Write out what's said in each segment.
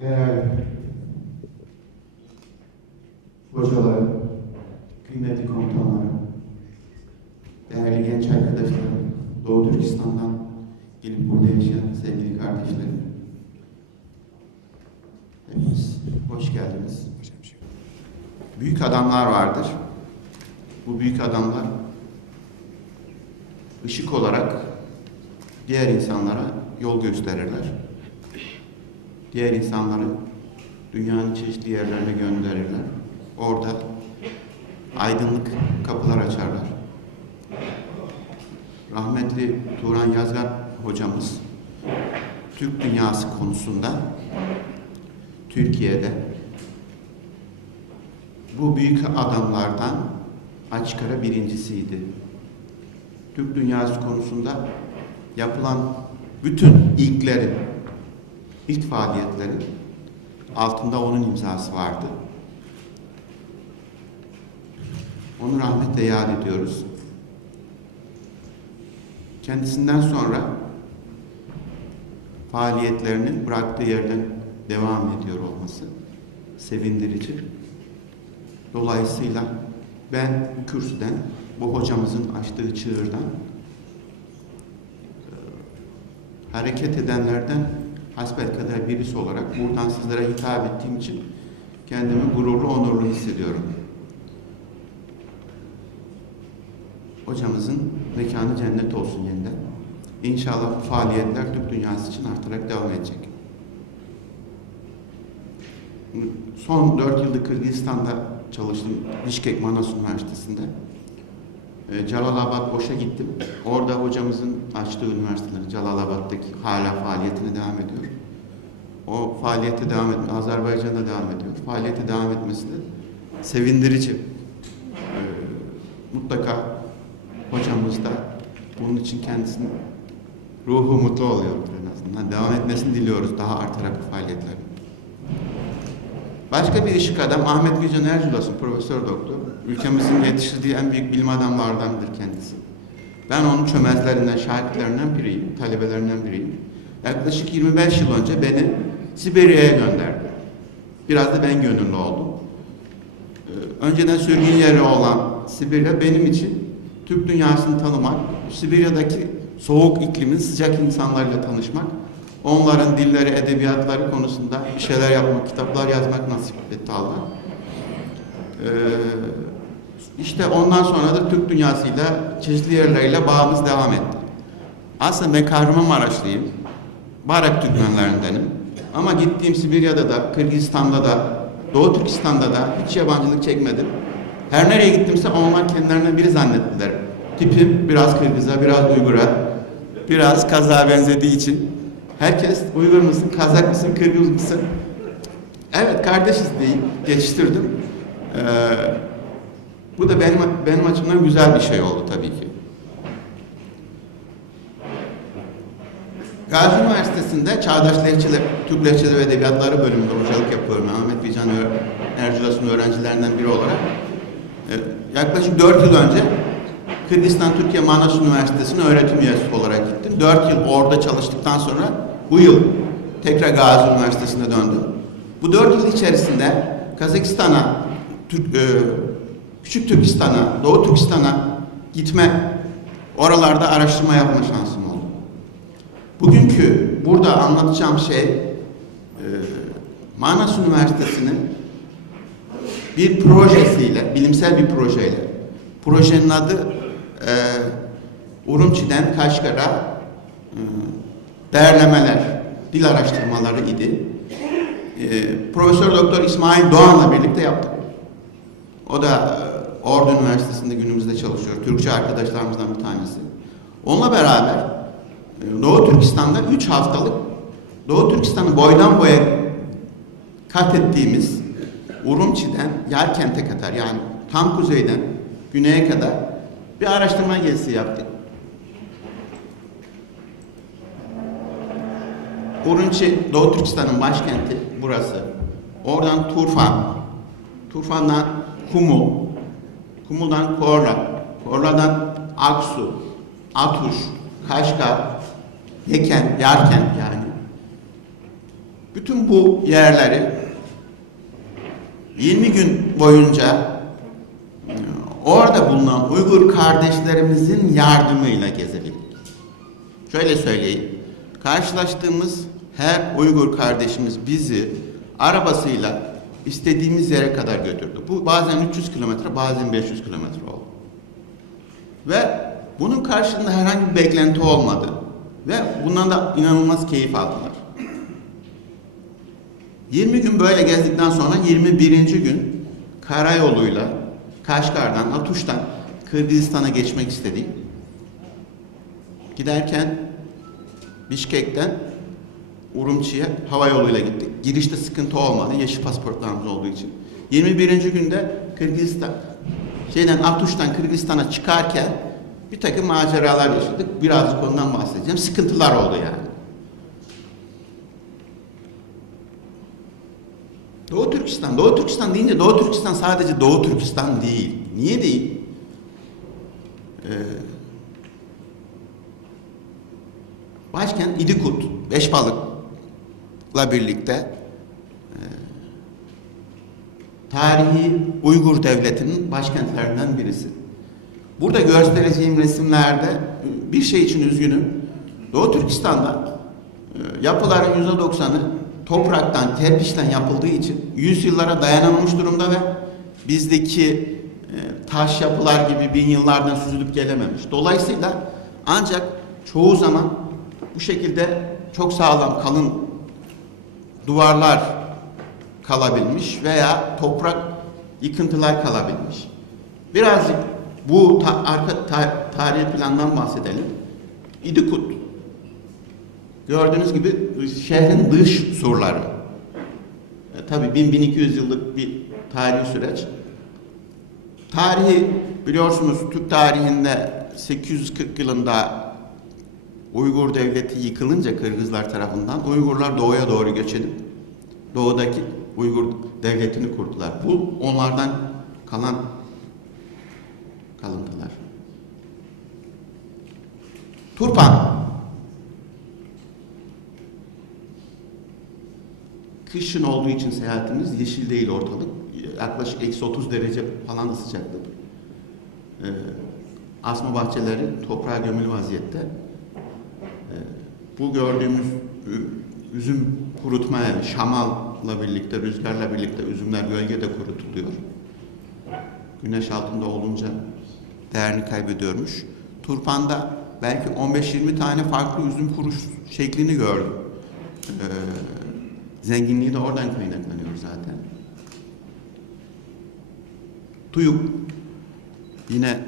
Değerli hocalarım, kıymetli komutanlarım, değerli genç arkadaşlarım, Doğu Türkistan'dan gelip burada yaşayan sevgili kardeşlerim, hepiniz hoş geldiniz. Büyük adamlar vardır. Bu büyük adamlar ışık olarak diğer insanlara yol gösterirler. Diğer insanları dünyanın çeşitli yerlerine gönderirler. Orada aydınlık kapılar açarlar. Rahmetli Turan Yazgan hocamız Türk dünyası konusunda Türkiye'de bu büyük adamlardan açık ara birincisiydi. Türk dünyası konusunda yapılan bütün ilk faaliyetlerin altında onun imzası vardı. Onu rahmetle yad ediyoruz. Kendisinden sonra faaliyetlerinin bıraktığı yerden devam ediyor olması sevindirici. Dolayısıyla ben bu kürsüden, bu hocamızın açtığı çığırdan hareket edenlerden hasbelkader birisi olarak buradan sizlere hitap ettiğim için kendimi gururlu, onurlu hissediyorum. Hocamızın mekanı cennet olsun yeniden. İnşallah bu faaliyetler Türk dünyası için artarak devam edecek. Son 4 yıldır Kırgızistan'da çalıştım. Bişkek Manas Üniversitesi'nde. Celalabad Boş'a gittim. Orada hocamızın açtığı üniversiteleri, Celalabad'daki hala faaliyetine devam ediyor. O faaliyete devam etmesi, Azerbaycan'da devam ediyor. Faaliyete devam etmesi de sevindirici. Mutlaka hocamız da bunun için kendisinin ruhu mutlu oluyordur en azından. Devam etmesini diliyoruz daha artarak bu faaliyetlerin. Başka bir ışık adam Ahmet Bircan Erculas'ın profesör doktor. Ülkemizin yetiştirdiği en büyük bilim adamlardandır kendisi. Ben onun çömezlerinden, şahitlerinden biriyim, talebelerinden biriyim. Yaklaşık 25 yıl önce beni Sibirya'ya gönderdi. Biraz da ben gönüllü oldum. Önceden sürgün yeri olan Sibirya benim için Türk dünyasını tanımak, Sibirya'daki soğuk iklimin sıcak insanlarla tanışmak, onların dilleri, edebiyatları konusunda bir şeyler yapmak, kitaplar yazmak nasip etti Allah. İşte ondan sonra da Türk dünyasıyla, çeşitli yerleriyle bağımız devam etti. Aslında ben Kahramanmaraşlıyım. Barak Türkmenlerindenim. Ama gittiğim Sibirya'da da, Kırgızistan'da da, Doğu Türkistan'da da hiç yabancılık çekmedim. Her nereye gittimse onlar kendilerinden biri zannettiler. Tipim biraz Kırgız'a, biraz Uygur'a, biraz Kazak'a benzediği için herkes Uygur musun, Kazak mısın, Kırgız mısın? Evet, kardeşiz deyip geçiştirdim. Bu da benim açımdan güzel bir şey oldu tabii ki. Gazi Üniversitesi'nde Çağdaş Lehçeler, Türk Lehçeleri ve Edebiyatları bölümünde hocalık yapıyorum. Ahmet Bircan Erculas'ın öğrencilerinden biri olarak. Yaklaşık 4 yıl önce Kırgızistan Türkiye Manas Üniversitesi'ne öğretim üyesi olarak gittim. 4 yıl orada çalıştıktan sonra bu yıl tekrar Gazi Üniversitesi'ne döndüm. Bu 4 yıl içerisinde Kazakistan'a, Küçük Türkistan'a, Doğu Türkistan'a gitme, oralarda araştırma yapma şansım oldu. Bugünkü burada anlatacağım şey Manas Üniversitesi'nin bir projesiyle, bilimsel bir projeyle. Projenin adı Urumçi'den Kaşgar'a değerlemeler, dil araştırmaları idi. Profesör Doktor İsmail Doğan'la birlikte yaptık. O da Ordu Üniversitesi'nde günümüzde çalışıyor. Türkçe arkadaşlarımızdan bir tanesi. Onunla beraber Doğu Türkistan'da 3 haftalık Doğu Türkistan'ı boydan boya kat ettiğimiz Urumçi'den Yarkent'e kadar, yani tam kuzeyden güneye kadar bir araştırma gezisi yaptık. Urumçi Doğu Türkistan'ın başkenti burası. Oradan Turfan, Turfan'dan Kumul, Kumul'dan Korla, Korla'dan Aksu, Atuş, Kaşgar, Yeken, Yarkent yani. Bütün bu yerleri 20 gün boyunca orada bulunan Uygur kardeşlerimizin yardımıyla gezebildik. Şöyle söyleyeyim, karşılaştığımız her Uygur kardeşimiz bizi arabasıyla istediğimiz yere kadar götürdü. Bu bazen 300 kilometre, bazen 500 kilometre oldu. Ve bunun karşılığında herhangi bir beklenti olmadı. Ve bundan da inanılmaz keyif aldılar. 20 gün böyle gezdikten sonra 21. gün karayoluyla Kaşgar'dan, Atuş'tan Kırgızistan'a geçmek istedik. Giderken Bişkek'ten Urumçi'ye hava yoluyla gittik. Girişte sıkıntı olmadı, yeşil pasaportlarımız olduğu için. 21. günde Atuş'tan Kırgızistan'a çıkarken bir takım maceralar yaşadık. Birazcık ondan bahsedeceğim. Sıkıntılar oldu yani. Doğu Türkistan deyince Doğu Türkistan sadece Doğu Türkistan değil. Niye değil? Başkent İdikut, Beşbalık'la birlikte tarihi Uygur Devleti'nin başkentlerinden birisi. Burada göstereceğim resimlerde bir şey için üzgünüm. Doğu Türkistan'da yapıların %90'ı topraktan, kerpiçten yapıldığı için yüzyıllara dayanamamış durumda ve bizdeki taş yapılar gibi bin yıllardan süzülüp gelememiş. Dolayısıyla ancak çoğu zaman bu şekilde çok sağlam, kalın duvarlar kalabilmiş veya toprak yıkıntılar kalabilmiş. Birazcık bu tarihi plandan bahsedelim. İdikut. Gördüğünüz gibi şehrin dış surları. Tabii 1000-1200 yıllık bir tarihi süreç. Tarihi biliyorsunuz Türk tarihinde 840 yılında Uygur Devleti yıkılınca Kırgızlar tarafından Uygurlar doğuya doğru göç edip doğudaki Uygur Devleti'ni kurdular. Bu onlardan kalan kalıntılar. Turpan. Kışın olduğu için seyahatimiz yeşil değil ortalık. Yaklaşık -30 derece falan da sıcaklık. Asma bahçeleri toprağa gömülü vaziyette. Bu gördüğümüz üzüm kurutma evi, şamalla birlikte, rüzgarla birlikte üzümler gölgede kurutuluyor. Güneş altında olunca değerini kaybediyormuş. Turpan'da belki 15-20 tane farklı üzüm kuruş şeklini gördüm. Zenginliği de oradan kaynaklanıyor zaten. Tuyuk yine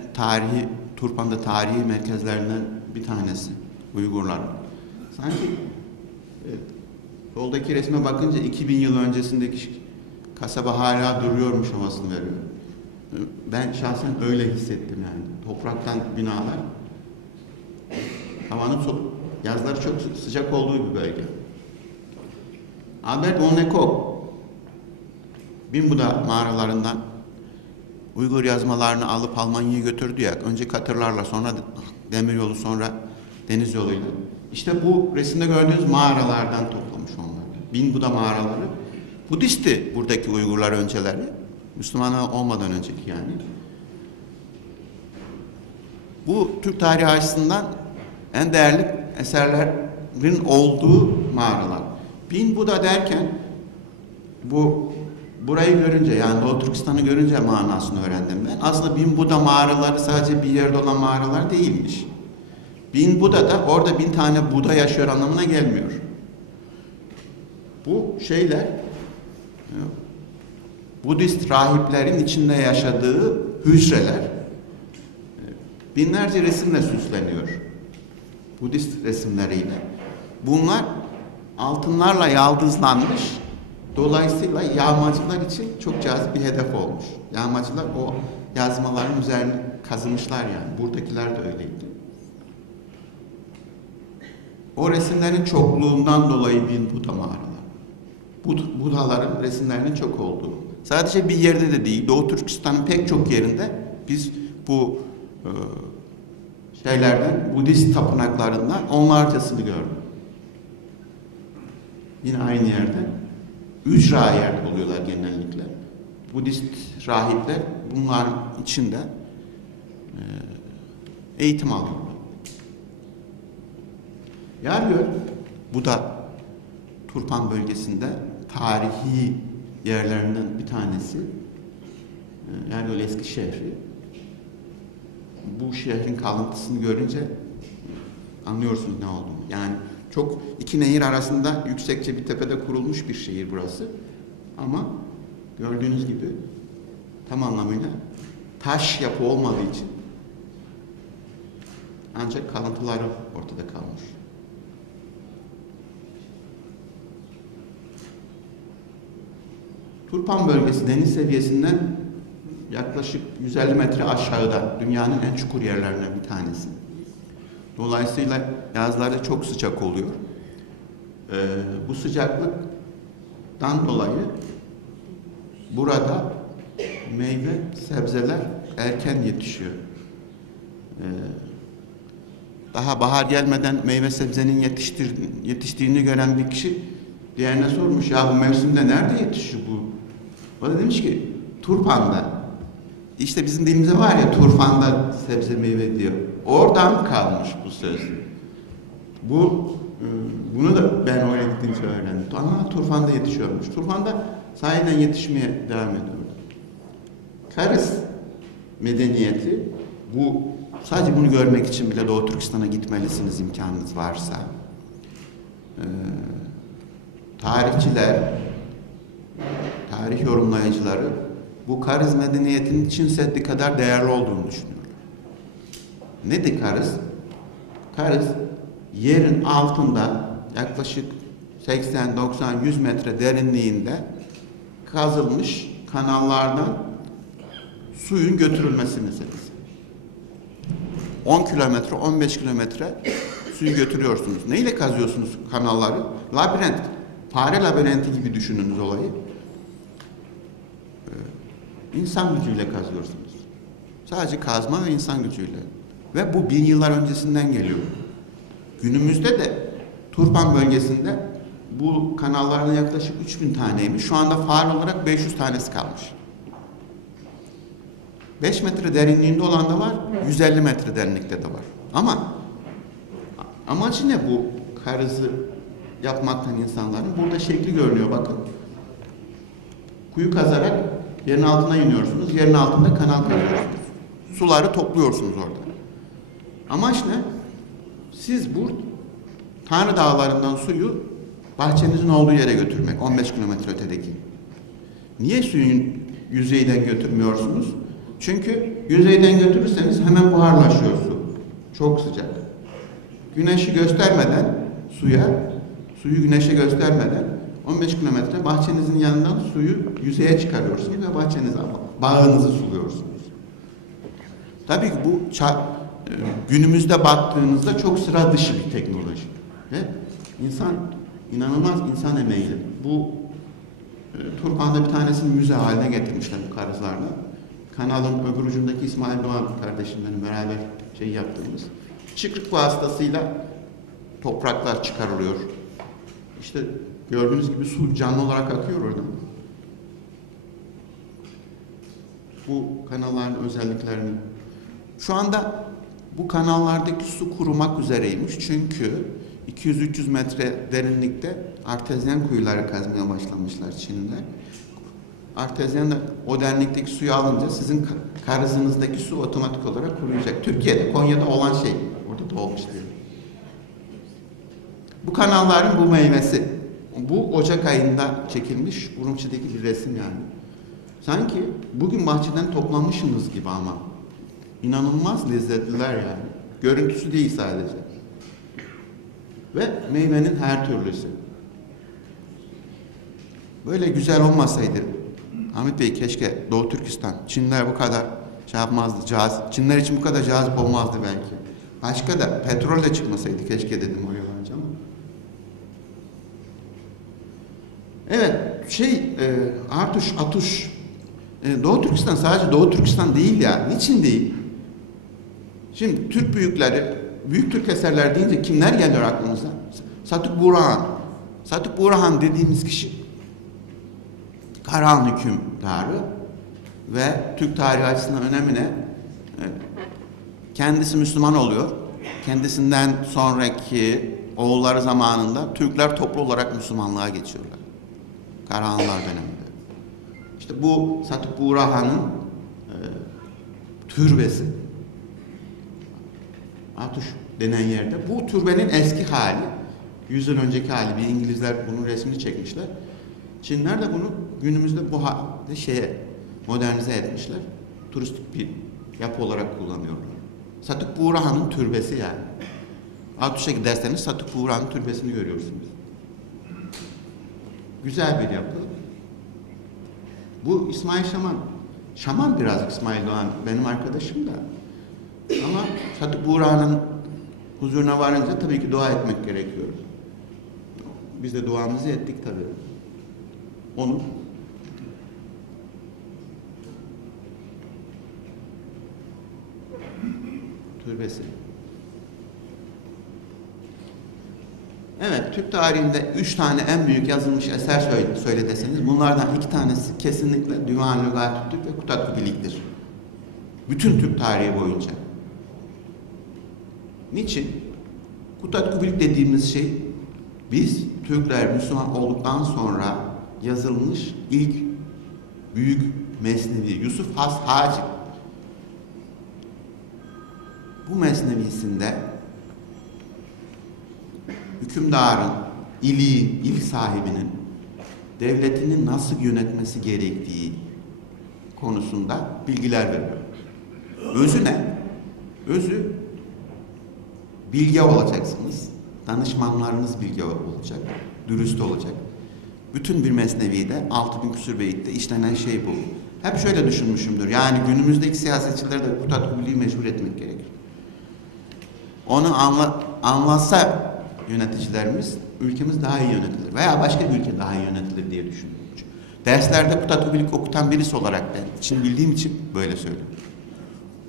Turpan'da tarihi merkezlerinden bir tanesi Uygurlar. Sanki yoldaki resme bakınca 2000 yıl öncesindeki kasaba hala duruyormuş havasını veriyor. Ben şahsen öyle hissettim yani. Topraktan binalar. Havanın yazları çok sıcak olduğu bir bölge. Albert von Lecoq Bin Buda mağaralarından Uygur yazmalarını alıp Almanya'ya götürdü ya. Önce katırlarla, sonra demiryolu, sonra deniz yoluyla. İşte bu resimde gördüğünüz mağaralardan toplamış onları. Bin Buda mağaraları. Budisti buradaki Uygurlar önceleri. Müslüman olmadan önceki yani. Bu Türk tarihi açısından en değerli eserlerin olduğu mağaralar. Bin Buda derken burayı görünce, yani Doğu Türkistan'ı görünce manasını öğrendim ben. Aslında Bin Buda mağaraları sadece bir yerde olan mağaralar değilmiş. Bin Buda da orada 1000 tane Buda yaşıyor anlamına gelmiyor. Bu şeyler Budist rahiplerin içinde yaşadığı hücreler binlerce resimle süsleniyor. Budist resimleriyle. Bunlar altınlarla yaldızlanmış. Dolayısıyla yağmacılar için çok cazip bir hedef olmuş. Yağmacılar o yazmaların üzerine kazımışlar yani. Buradakiler de öyleydi. O resimlerin çokluğundan dolayı Bin Buda mağaralar. Budaların resimlerinin çok olduğu. Sadece bir yerde de değil, Doğu Türkistan'ın pek çok yerinde biz bu şeylerden, Budist tapınaklarından onlarcasını gördük. yine aynı yerde ücra yer oluyorlar genellikle. Budist rahipler bunların içinde eğitim alıyorlar. Yergöl, bu da Turpan bölgesinde tarihi yerlerinden bir tanesi. Yergöl eski şehri. Bu şehrin kalıntısını görünce anlıyorsunuz ne olduğunu. Yani çok iki nehir arasında yüksekçe bir tepede kurulmuş bir şehir burası. Ama gördüğünüz gibi tam anlamıyla taş yapı olmadığı için ancak kalıntıları ortada kalmış. Turpan bölgesi deniz seviyesinden yaklaşık 150 metre aşağıda, dünyanın en çukur yerlerinden bir tanesi. Dolayısıyla yazlarda çok sıcak oluyor. Bu sıcaklıktan dolayı burada meyve, sebzeler erken yetişiyor. Daha bahar gelmeden meyve sebzenin yetiştiğini gören bir kişi diğerine sormuş, ya bu mevsimde nerede yetişiyor bu? O da demiş ki, Turpan'da. İşte bizim dilimize var ya, Turfan'da sebze meyve diyor. Oradan kalmış bu söz. Bunu da ben oraya gittiğimde öğrendim. Ama Turfan'da yetişiyormuş. Turfan'da sahiden yetişmeye devam ediyor. Karis medeniyeti, bu sadece bunu görmek için bile Doğu Türkistan'a gitmelisiniz imkanınız varsa. Tarihçiler, tarih yorumlayıcıları bu Karis medeniyetinin Çin Seddi kadar değerli olduğunu düşünüyorlar. Nedir Karis? Karis, yerin altında yaklaşık 80, 90, 100 metre derinliğinde kazılmış kanallardan suyun götürülmesi meselesi. 10 kilometre, 15 kilometre suyu götürüyorsunuz. Neyle kazıyorsunuz kanalları? Labirent, fare labirenti gibi düşününüz olayı. İnsan gücüyle kazıyorsunuz. Sadece kazma ve insan gücüyle. Ve bu 1000 yıllar öncesinden geliyor. Günümüzde de Turpan bölgesinde bu kanallardan yaklaşık 3000 taneymiş. Şu anda faal olarak 500 tanesi kalmış. 5 metre derinliğinde olan da var, 150 metre derinlikte de var. Ama amacı ne bu karızı yapmaktan insanların? Burada şekli görünüyor bakın. Kuyu kazarak yerin altına iniyorsunuz, yerin altında kanal kazıyorsunuz. Suları topluyorsunuz orada. Amaç ne? Siz bu Tanrı Dağları'ndan suyu bahçenizin olduğu yere götürmek, 15 kilometre ötedeki. Niye suyun yüzeyden götürmüyorsunuz? Çünkü yüzeyden götürürseniz hemen buharlaşıyor su. Çok sıcak. Güneşi göstermeden suyu güneşe göstermeden 15 kilometre bahçenizin yanından suyu yüzeye çıkarıyorsunuz ve bağınızı suluyorsunuz. Tabii ki bu günümüzde baktığınızda çok sıra dışı bir teknoloji. Ve inanılmaz insan emeğiyle. Bu Turpan'da bir tanesini müze haline getirmişler bu karızlarla. Kanalın öbür ucundaki İsmail Doğan kardeşimle beraber yaptığımız. Çıkrık vasıtasıyla topraklar çıkarılıyor. İşte gördüğünüz gibi su canlı olarak akıyor oradan. Bu kanalların özelliklerini. Şu anda bu kanallardaki su kurumak üzereymiş. Çünkü 200-300 metre derinlikte artezyen kuyuları kazmaya başlamışlar Çinliler. Artezyen de o derinlikteki suyu alınca sizin karızınızdaki su otomatik olarak kuruyacak. Türkiye'de, Konya'da olan şey. Orada da olmuş diyor. Bu kanalların bu meyvesi. Bu Ocak ayında çekilmiş Urumçi'deki bir resim yani. Sanki bugün bahçeden toplamışsınız gibi ama. İnanılmaz lezzetliler yani. Görüntüsü değil sadece. Ve meyvenin her türlüsü. Böyle güzel olmasaydı Hamit Bey keşke Doğu Türkistan, Çinler bu kadar yapmazdı, Çinler için bu kadar cazip olmazdı belki. Başka da petrol de çıkmasaydı keşke dedim o yalancı ama. Evet, Atuş. Doğu Türkistan sadece Doğu Türkistan değil ya. Niçin değil? Şimdi Türk büyükleri, büyük Türk eserler deyince kimler geliyor aklımıza? Satuk Burhan, Sadık Burhan dediğimiz kişi Karahan hükümdarı ve Türk tarihi açısından önemi ne? Kendisi Müslüman oluyor. Kendisinden sonraki oğulları zamanında Türkler toplu olarak Müslümanlığa geçiyorlar. Karahanlar döneminde. İşte bu Sadık Burhan'ın türbesi. Atuş denen yerde. Bu türbenin eski hali, 100 yıl önceki hali. Bir İngilizler bunun resmini çekmişler. Çinler de bunu günümüzde bu halde modernize etmişler. Turistik bir yapı olarak kullanıyorlar. Sadık Burhan'ın türbesi yani. Atuş'a giderseniz Sadık Burhan'ın türbesini görüyorsunuz. Güzel bir yapı. Bu İsmail Şaman. Şaman birazcık İsmail Doğan benim arkadaşım da. Ama Sadık Burhan'ın huzuruna varınca tabii ki dua etmek gerekiyor. Biz de duamızı ettik tabii. Onun türbesi. Evet, Türk tarihinde 3 tane en büyük yazılmış eser söyle deseniz, bunlardan 2 tanesi kesinlikle Divan-ı Lügat-ı Türk ve Kutatku Bilik'tir. Bütün Türk tarihi boyunca. Niçin? Kutatku Bilik dediğimiz şey, biz Türkler Müslüman olduktan sonra yazılmış ilk büyük mesnevi Yusuf Has Hacip. Bu mesnevisinde hükümdarın, il sahibinin devletini nasıl yönetmesi gerektiği konusunda bilgiler veriyor. Özü ne? Özü bilge olacaksınız. Danışmanlarınız bilge olacak. Dürüst olacak. Bütün bir mesnevide 6000 küsur beyitte işlenen şey bu. Hep şöyle düşünmüşümdür. Yani günümüzdeki siyasetçileri de Kutatku Bilik'i mecbur etmek gerekir. Onu anlatsa yöneticilerimiz, ülkemiz daha iyi yönetilir. Veya başka bir ülke daha iyi yönetilir diye düşünüyorum. Derslerde Kutatku Bilik okutan birisi olarak ben için bildiğim için böyle söylüyorum.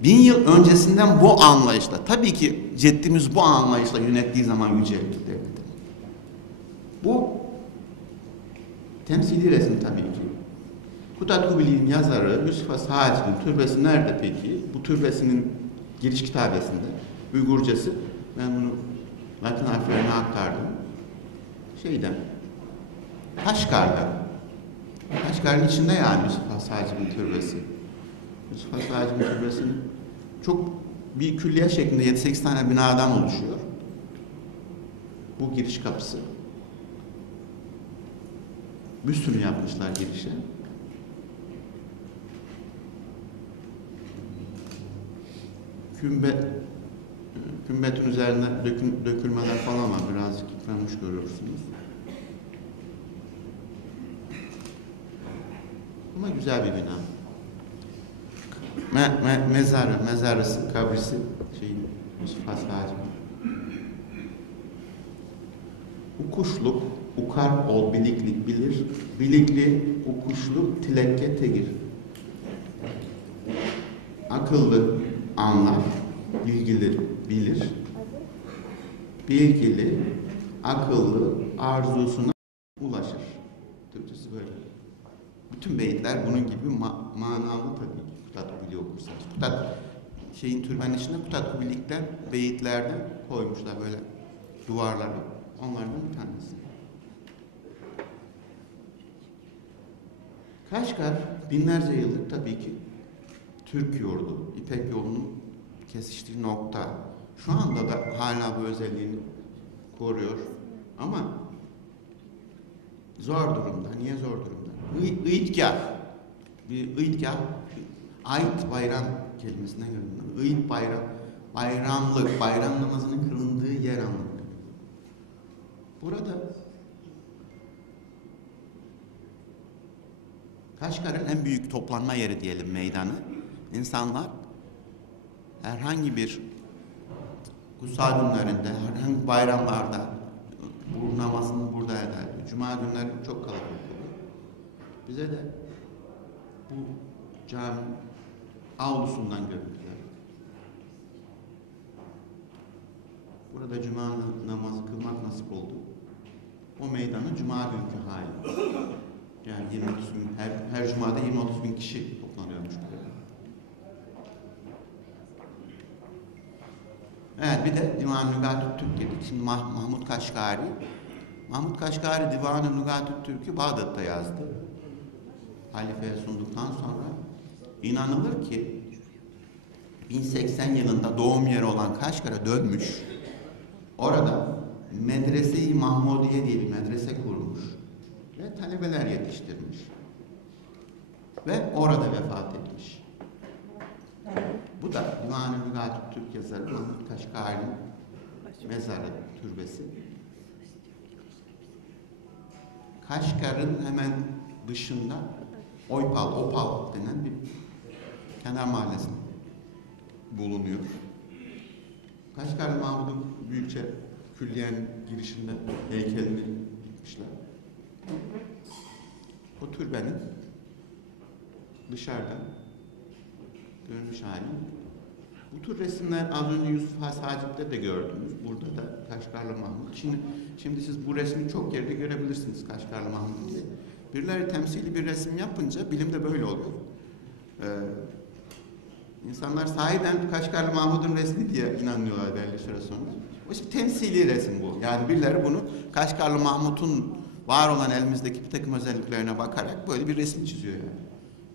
1000 yıl öncesinden bu anlayışla, tabii ki ceddimiz bu anlayışla yönettiği zaman yüceltti devleti. Bu temsili resim tabii ki. Kutatku Bilik'in yazarı Yusuf Has Hacip'in türbesi nerede peki? Bu türbesinin giriş kitabesinde, Uygurcası, ben bunu Latin harflerine aktardım. Kaşgar'da. Kaşgar'ın içinde yani Yusuf Has Hacip'in türbesi. Yusuf Has Hacip'in türbesinin çok bir külliye şeklinde 7-8 tane binadan oluşuyor. Bu giriş kapısı. Büstünü yapmışlar girişe. Kümbetin üzerinde dökülmeler falan var. Birazcık yıpranmış görüyorsunuz. Ama güzel bir bina. Mezarısı, kabrisi Yusuf Has Hacip. Ukuşluk, ukar ol biliklik bilir, bilikli ukuşluk tilekke tegir. Akıllı anlar, bilgileri bilir, bilgili, akıllı arzusuna ulaşır. Türkçesi böyle. Bütün beyitler bunun gibi manalı tabii ki. Kutatku Bilik'i okursanız. Türbenin içinde Kutatku Bilik'ten beyitlerden koymuşlar böyle duvarlara. Onlardan bir tanesi. Kaşgar binlerce yıllık tabii ki Türk yurdu, İpek yolunun kesiştiği nokta. Şu anda da hala bu özelliğini koruyor. Ama zor durumda. Niye zor durumda? İdgah. Bir idgah, ait bayram kelimesinden geliyor. İd bayram, bayramlık, bayram namazının kılındığı yer anlamında. Burada Kaşgar'ın en büyük toplanma yeri diyelim meydanı. İnsanlar herhangi bir kutsal günlerinde, herhangi bayramlarda bu namazını burada eder. Cuma günleri çok kalabalık olur. Bize de bu cami avlusundan görüntüler. Burada cuma namazı kılmak nasip oldu. o meydanın cuma günkü hali. Yani 20-30 bin, her cumada 20-30 bin kişi toplanıyormuş buraya. Evet, bir de Divan-ı Lügat-ı Türk dedik. Şimdi Mahmud Kaşgari. Mahmud Kaşgari Divan-ı Lügat-ı Türk'ü Bağdat'ta yazdı. Halifeye sunduktan sonra inanılır ki 1080 yılında doğum yeri olan Kaşgar'a dönmüş. Orada Medrese-i Mahmudiye diye bir medrese kurmuş. Ve talebeler yetiştirmiş. Ve orada vefat etmiş. Bu da Divan-ı Lügat-ı Türk yazarı Mahmud Kaşgari'nin mezarı, türbesi. Kaşgar'ın hemen dışında Opal denen bir kenar mahallesinde bulunuyor. Kaşgarlı Mahmud'un büyükçe külliyenin girişinde heykelini dikmişler. O türbenin dışarıdan görünmüş hali. Bu tür resimler az önce Yusuf Has Hacip'te de gördünüz. Burada da Kaşgarlı Mahmud. Şimdi siz bu resmi çok yerde görebilirsiniz, Kaşgarlı Mahmud diye. Birileri temsili bir resim yapınca bilimde böyle oluyor. İnsanlar sahiden Kaşgarlı Mahmud'un resmi diye inanıyorlar belli süre sonra. O işte temsili resim bu. Yani birileri bunu Kaşgarlı Mahmud'un var olan elimizdeki bir takım özelliklerine bakarak böyle bir resim çiziyor yani.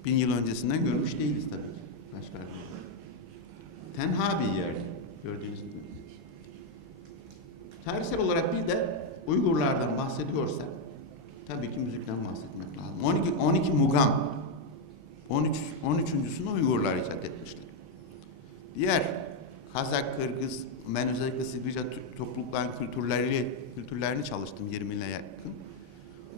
1000 yıl öncesinden görmüş değiliz tabii ki Kaşgarlı. Tenha bir yer gördüğünüz gibi. Tarihsel olarak bir de Uygurlardan bahsediyorsak tabii ki müzikten bahsetmek lazım. 12 mugam. 13.sünü Uygurlar icat etmişler. Diğer Kazak, Kırgız, ben özellikle Sibirya toplulukların kültürlerini çalıştım 20'ye yakın.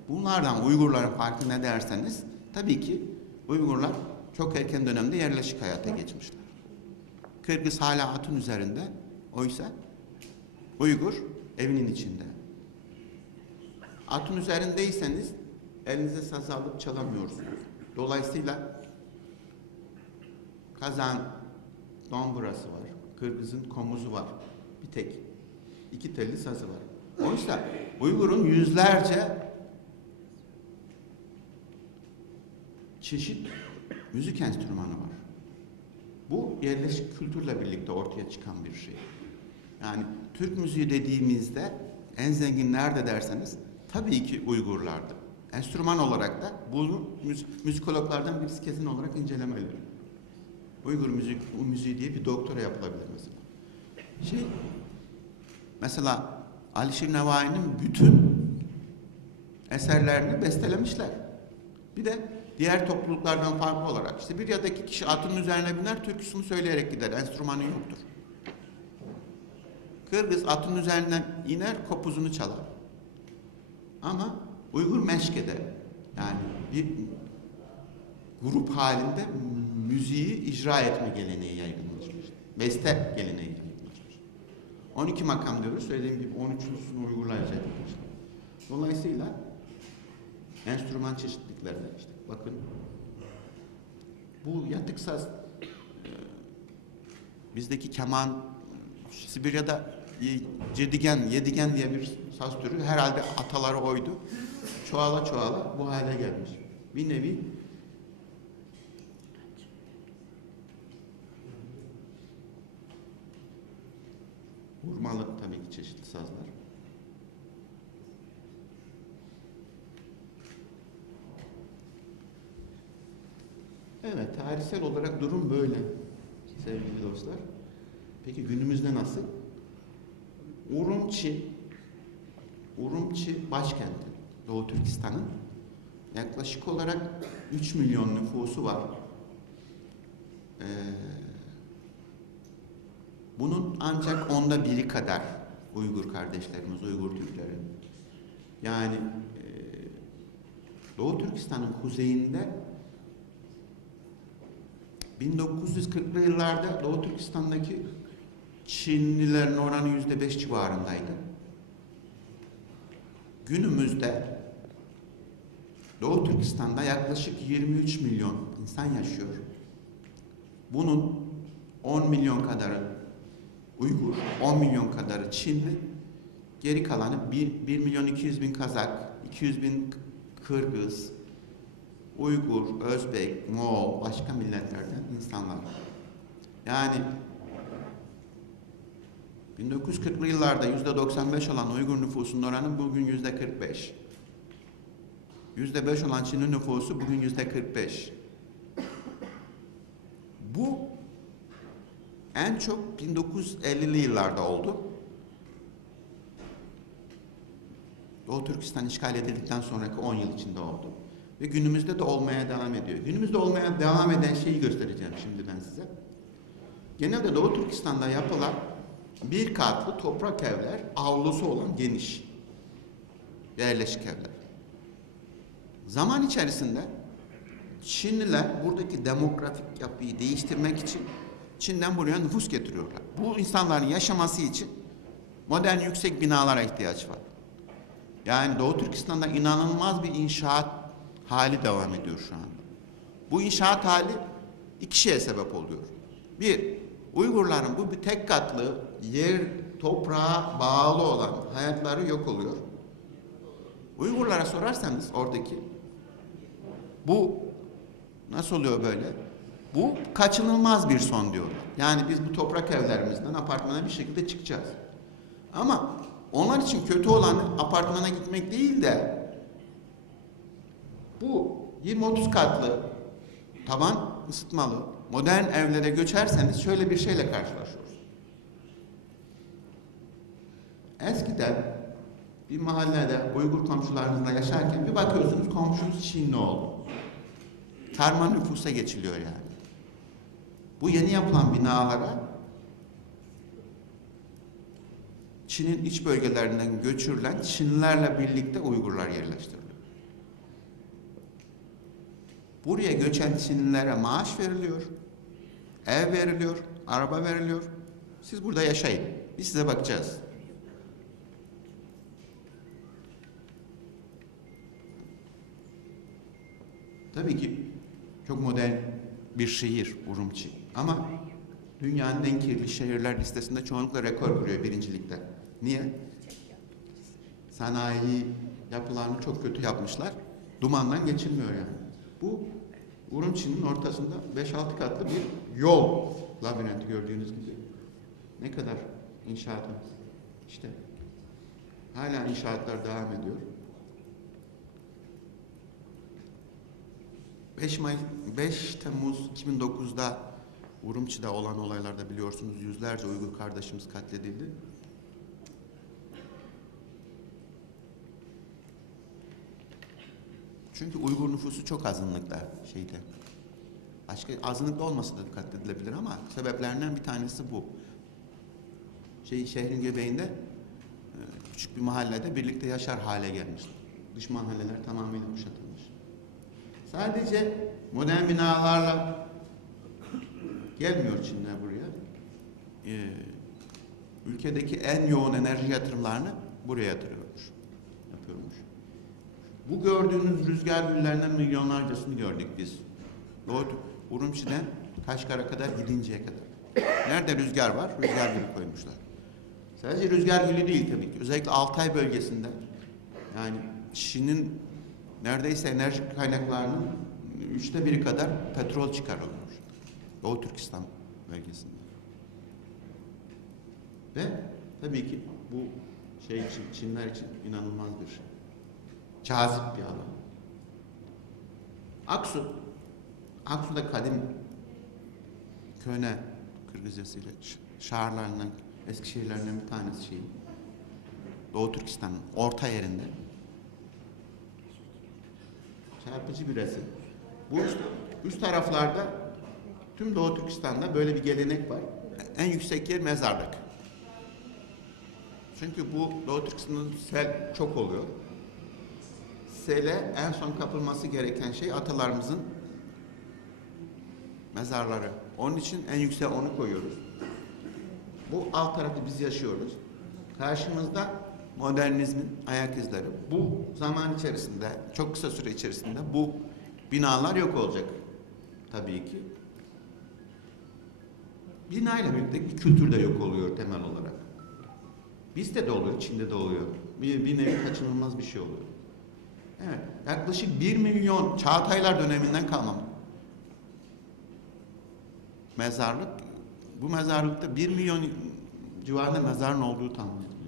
Bunlardan Uygurların farkı ne derseniz, tabii ki Uygurlar çok erken dönemde yerleşik hayata geçmişler. Kırgız hala atın üzerinde, oysa Uygur evinin içinde. Atın üzerindeyseniz elinize saz alıp çalamıyorsunuz. Dolayısıyla Kazan domburası var, Kırgız'ın komuzu var, bir tek. 2 telli sazı var. Oysa Uygur'un yüzlerce çeşit müzik enstrümanı var. Bu yerleşik kültürle birlikte ortaya çıkan bir şey. Yani Türk müziği dediğimizde en zengin nerede derseniz tabii ki Uygurlardı. Enstrüman olarak da bunu müzikologlardan birisi kesin olarak incelemeli. Uygur müziği diye bir doktora yapılabilir mesela. Mesela Alişir Nevai'nin bütün eserlerini bestelemişler. Bir de diğer topluluklardan farklı olarak Sibirya'daki kişi atın üzerine biner, türküsünü söyleyerek gider. Enstrümanı yoktur. Kırgız atın üzerinden iner, kopuzunu çalar. Ama Uygur meşk eder. Yani bir grup halinde müziği icra etme geleneği yaygınlaşmış. Beste geleneği yaygınlaşmış. 12 makam diyoruz. Söylediğim gibi 13.sünü Uygurlar icat etmişler. Dolayısıyla enstrüman çeşitliliklerine işte bakın. Bu yatık saz bizdeki keman, Sibirya'da yedigen diye bir saz türü herhalde ataları oydu. Çoğala çoğala bu hale gelmiş. Bir nevi vurmalı tabii ki çeşitli sazlar. Evet, tarihsel olarak durum böyle sevgili dostlar. Peki günümüzde nasıl? Urumçi başkenti Doğu Türkistan'ın. Yaklaşık olarak 3 milyon nüfusu var. Bunun ancak 1/10 kadar Uygur kardeşlerimiz, Uygur Türkleri. Yani Doğu Türkistan'ın kuzeyinde 1940'lı yıllarda Doğu Türkistan'daki Çinlilerin oranı %5 civarındaydı. Günümüzde Doğu Türkistan'da yaklaşık 23 milyon insan yaşıyor. Bunun 10 milyon kadarı Uygur, 10 milyon kadarı Çinli, Geri kalanı 1.200.000 Kazak, 200.000 Kırgız, Uygur, Özbek, Moğol, başka milletlerden insanlar. Yani 1940'lı yıllarda %95 olan Uygur nüfusunun oranı bugün %45. %5 olan Çin'in nüfusu bugün %45. Bu en çok 1950'li yıllarda oldu. Doğu Türkistan işgal edildikten sonraki 10 yıl içinde oldu. Ve günümüzde de olmaya devam ediyor. Günümüzde olmaya devam eden şeyi göstereceğim şimdi ben size. Genelde Doğu Türkistan'da yapılan bir katlı toprak evler, avlusu olan geniş yerleşik evler. Zaman içerisinde Çinliler buradaki demografik yapıyı değiştirmek için Çin'den buraya nüfus getiriyorlar. Bu insanların yaşaması için modern yüksek binalara ihtiyaç var. Yani Doğu Türkistan'da inanılmaz bir inşaat hali devam ediyor şu anda. Bu inşaat hali iki şeye sebep oluyor. Bir, Uygurların bu bir tek katlı yer, toprağa bağlı olan hayatları yok oluyor. Uygurlara sorarsanız oradaki bu nasıl oluyor böyle? Bu kaçınılmaz bir son diyorlar. Yani biz bu toprak evlerimizden apartmana bir şekilde çıkacağız. Ama onlar için kötü olan apartmana gitmek değil de bu 20-30 katlı taban ısıtmalı modern evlere göçerseniz şöyle bir şeyle karşılaşıyoruz. Eskiden bir mahallede Uygur komşularınızla yaşarken bir bakıyorsunuz komşunuz Çinli oldu. Karma nüfusa geçiliyor yani. Bu yeni yapılan binalara Çin'in iç bölgelerinden göçürülen Çinlilerle birlikte Uygurlar yerleştiriliyor. Buraya göçen Çinlilere maaş veriliyor, ev veriliyor, araba veriliyor. Siz burada yaşayın, biz size bakacağız. Tabii ki çok modern bir şehir Urumçi. Ama dünyanın en kirli şehirler listesinde çoğunlukla rekor kuruyor birincilikte. Niye? Sanayi yapılarını çok kötü yapmışlar. Dumandan geçilmiyor yani. Bu Urumçi'nin ortasında 5-6 katlı bir yol labirenti gördüğünüz gibi. Ne kadar inşaatı. İşte hala inşaatlar devam ediyor. 5 Temmuz 2009'da Urumçi'de olan olaylarda biliyorsunuz yüzlerce Uygur kardeşimiz katledildi. Çünkü Uygur nüfusu çok azınlıkta şeyde. Başka azınlıkta olmasa da katledilebilir ama sebeplerinden bir tanesi bu. Şehrin göbeğinde küçük bir mahallede birlikte yaşar hale gelmişler. Dış mahalleler tamamıyla kuşatılmış. Sadece modern binalarla gelmiyor Çinler buraya. Ülkedeki en yoğun enerji yatırımlarını buraya yapıyormuş. Bu gördüğünüz rüzgar güllerinden milyonlarcasını gördük biz. Urumçi'den Kaşgar'a kadar gidinceye kadar. Nerede rüzgar var? Rüzgar gülü koymuşlar. Sadece rüzgar gülü değil tabii ki. Özellikle Altay bölgesinde yani Çin'in neredeyse enerji kaynaklarının 1/3 kadar petrol çıkarılmış. Doğu Türkistan bölgesinde. Ve tabii ki bu şey için, Çinler için inanılmaz bir şey. Cazip bir alan. Aksu. Aksu da kadim Köne Kırgızcasıyla şehirlerinden, eski şehirlerinden bir tanesi şey. Doğu Türkistan'ın orta yerinde. Çarpıcı bir resim. Bu üst taraflarda tüm Doğu Türkistan'da böyle bir gelenek var. En yüksek yer mezarlık. Çünkü bu Doğu Türkistan'da sel çok oluyor. Sele en son kapılması gereken şey atalarımızın mezarları. Onun için en yükseğe onu koyuyoruz. Bu alt tarafı biz yaşıyoruz. Karşımızda modernizmin ayak izleri. Bu zaman içerisinde, çok kısa süre içerisinde bu binalar yok olacak. Tabii ki. Binayla birlikte bir kültür de yok oluyor temel olarak. Bizde de oluyor, Çin'de de oluyor. Bir nevi kaçınılmaz bir şey oluyor. Evet, yaklaşık 1 milyon Çağataylar döneminden kalmam. Mezarlık, bu mezarlıkta 1 milyon civarında mezarın olduğu tahmin ediliyor.